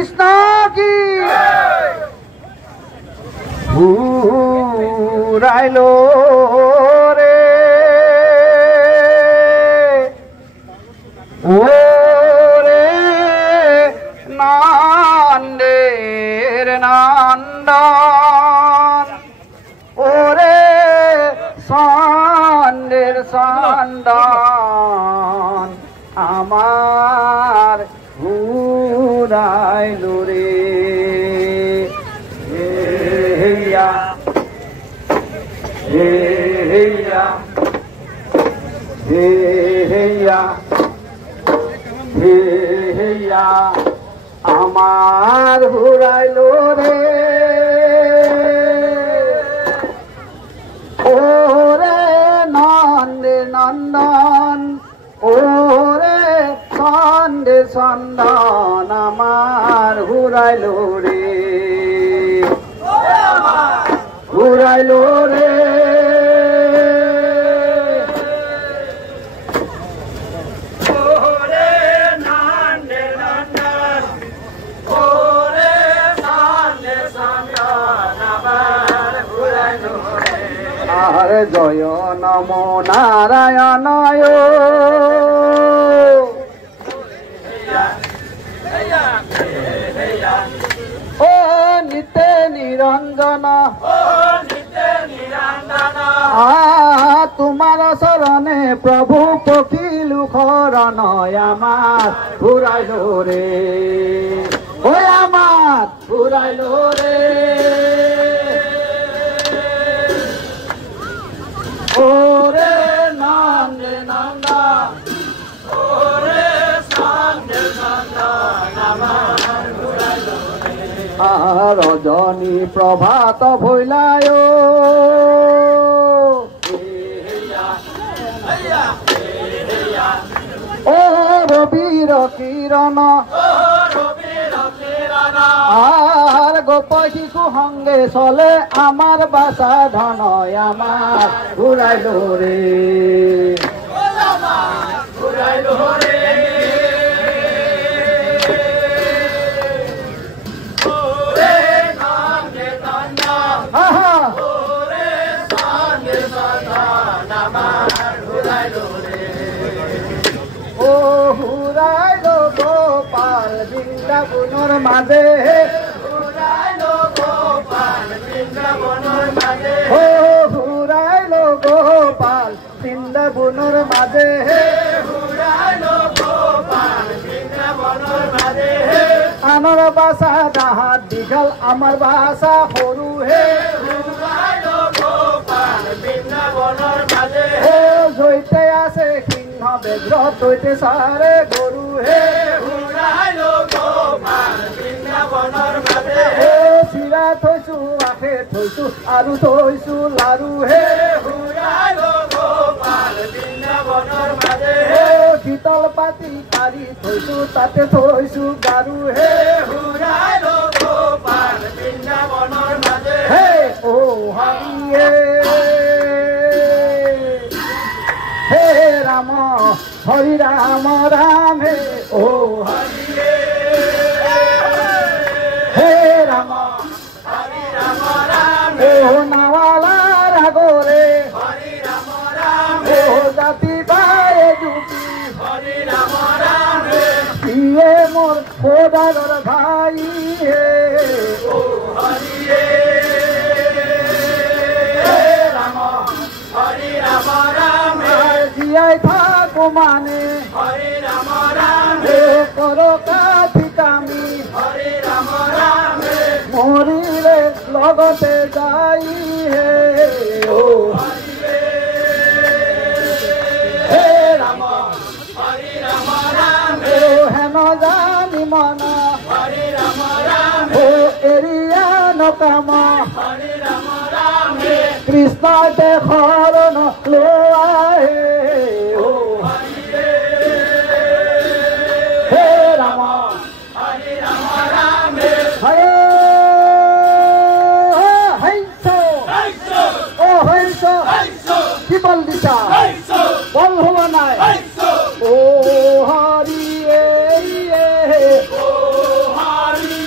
কৃষ্ণ কি ঘুরাইলো রে ওরে নন্দের নন্দন ওরে সন্দের সন্দন আমার ঘুরাইলো রে হেইয়া হেইয়া হেইয়া হেইয়া আমার ঘুরাইলো রে ওরে নন্দে নন্দন ওরে সন্দে সন্দন আমার ঘুরাইলো রে ঘুরাইলো রে আর জয় নম নারায়ণ ও নিতে নিরঞ্জন তোমার শরণে প্রভু পকিলু শরণ আমার ঘুরাইলো রে ও আমার ঘুরাইলো রে ওরে নন্দে নন্দা ওরে সন্দে সন্দন আমার ঘুরাইলো রে রজনী প্রভাত ভইলায় ও রবির কিরণ আর গোপ শিশু সঙ্গে চলে আমার বাসা ধন আমার ঘুরাইলো রে ঘুরাইলো রে ও ঘুরাইলো গোপাল বৃন্দাবনের মাঝে ঘুরাইলো গোপাল বৃন্দাবনের মাঝে ও ঘুরাইলো গোপাল বৃন্দাবনের মাঝে ঘুরাইলো গোপাল বৃন্দাবনের মাঝে আনর বাসা ডাহাত দীঘল আমার বাসা সৰু হে ঘুৰাইলো গোপাল বৃন্দাবনেৰ মাঝে ও জৈতে আছে সিংহ বেঘ্ৰ তৈতে সাৰে গৰু হে ঘুৰাইলো গোপাল বৃন্দাবনৰ মাঝে হে চিৰা থৈছো আখে থৈছো আৰু থৈছো লাৰু হে ঘুৰাইলো গোপাল বৃন্দাবনৰ মাঝে হে শীতল পাতি পাৰি থৈছো তাতে থৈছো গাৰু হে ঘুৰাইলো গোপাল বৃন্দাবনৰ মাঝে হে ও হৰিয়ে হে রাম হরি রাম রাম হে ও হরি হে রাম হরি রাম রাম হে ও নাওয়ালা রাগরে হরি রাম রাম হে ও জাতি বায়ে জুটি হরি রাম রাম হে ইয়ে মোর খোদার ভাই হে ও হরি জিয়াই থাকো মানে হরে রাম রাম হে করো কাঠিকামি হরে রাম রাম হে মরিলে লগতে যাই হে ও হে রাম হরে রাম রাম হে হেন জানি মন হরে রাম রাম হে এরিয়া নকাম হরে রাম রাম হে কৃষ্ণ দেখরণ লোয়াহে বল হওয়া নাই ও হরি ও হরি